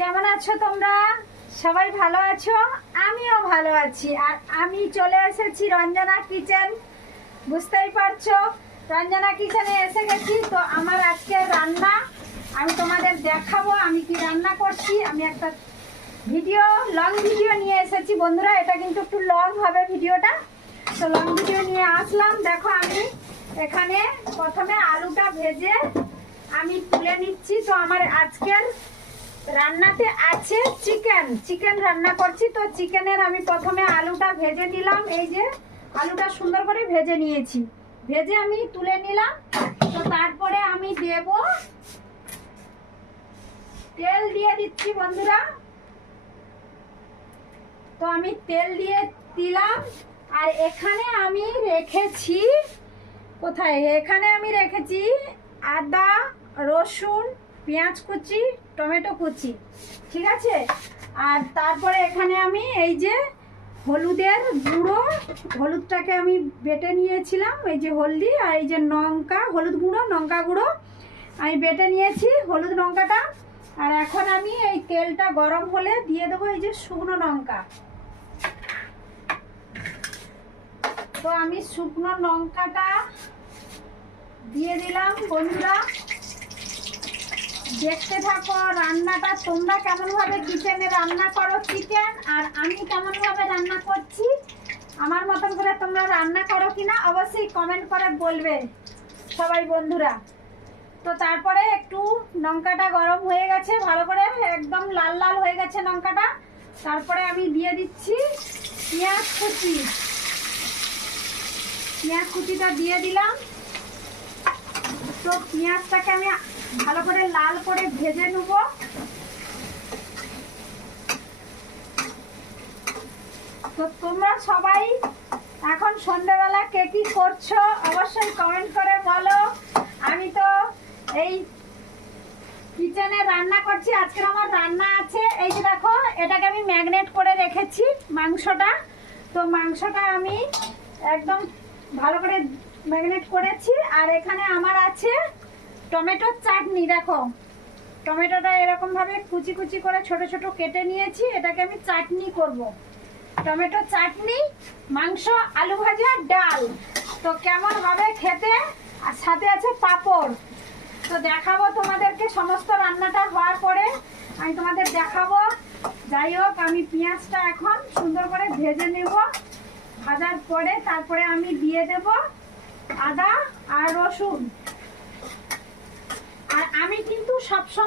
কেমন আছো তোমরা? সবাই ভালো আছো? আমিও ভালো আছি। আর আমি চলে এসেছি রঞ্জনা কিচেন। বুঝতেই পারছো, রঞ্জনা কিচেনে এসে গেছি। তো আমার আজকে রান্না আমি তোমাদের দেখাবো আমি কি রান্না করছি। আমি একটা লং ভিডিও নিয়ে এসেছি বন্ধুরা। এটা কিন্তু একটু লং হবে ভিডিওটা। তো লং ভিডিও নিয়ে আসলাম। দেখো আমি এখানে প্রথমে আলুটা ভেজে আমি তুলে নিচ্ছি। তো আমার আজকের রান্নাতে আছে চিকেন রান্না করছি। তো চিকেনের আমি প্রথমে আলুটা ভেজে নিলাম। এই যে আলুটা সুন্দর করে ভেজে নিয়েছি, ভেজে আমি তুলে নিলাম। তো তারপরে আমি দেব তেল দিয়ে দিচ্ছি বন্ধুরা। তো আমি তেল দিয়ে দিলাম। আর এখানে আমি রেখেছি এখানে আমি রেখেছি আদা, রসুন, পেঁয়াজ কুচি, টমেটো কুচি, ঠিক আছে। আর তারপরে এখানে আমি এই যে হলুদের গুঁড়ো, হলুদটাকে আমি বেটে নিয়েছিলাম, এই যে হলদি, আর এই যে হলুদ গুঁড়ো, লঙ্কা গুঁড়ো আমি বেটে নিয়েছি, হলুদ লঙ্কাটা। আর এখন আমি এই তেলটা গরম হলে দিয়ে দেবো এই যে শুকনো লঙ্কা। তো আমি শুকনো লঙ্কাটা দিয়ে দিলাম বন্ধুরা। দেখতে থাকো রান্নাটা, তোমরা কেমন ভাবে কিচেনে রান্না করো চিকেন, আর আমি কেমন ভাবে রান্না করছি, আমার মতন করে তোমরা রান্না করো কিনা অবশ্যই কমেন্ট করে বলবে সবাই বন্ধুরা। তো তারপরে একটু লঙ্কাটা গরম হয়ে গেছে ভালো করে, একদম লাল লাল হয়ে গেছে লঙ্কাটা। তারপরে আমি দিয়ে দিচ্ছি পেঁয়াজ কুচি। পেঁয়াজ কুচিটা দিয়ে দিলাম। তো পেঁয়াজটাকে আমি ভালো করে লাল করে ভেজে নেব। তো তোমরা সবাই এখন সন্ধ্যাবেলা কে কি করছো অবশ্যই কমেন্ট করে বলো। আমি তো এই কিচেনে রান্না করছি। আজকের আমার রান্না আছে এই যে দেখো, এটাকে আমি ম্যাগনেট করে রেখেছি মাংসটা। তো মাংসটা আমি একদম ভালো করে ম্যাগনেট করেছি। আর এখানে আমার আছে টমেটোর চাটনি। দেখো টমেটোটা এরকম ভাবে কুচি কুচি করে ছোট ছোট কেটে নিয়েছি। এটাকে আমি চাটনি করব, টমেটো চাটনি, মাংস, আলু ভাজা, ডাল। তো কেমন হবে খেতে, আর সাথে আছে পাঁপড়। তো দেখাবো তোমাদেরকে সমস্ত রান্নাটা হওয়ার পরে আমি তোমাদের দেখাবো। যাই হোক আমি পেঁয়াজটা এখন সুন্দর করে ভেজে নেব। ভাজার পরে তারপরে আমি দিয়ে দেব আদা আর রসুন। আর আমি কিন্তু সবসময়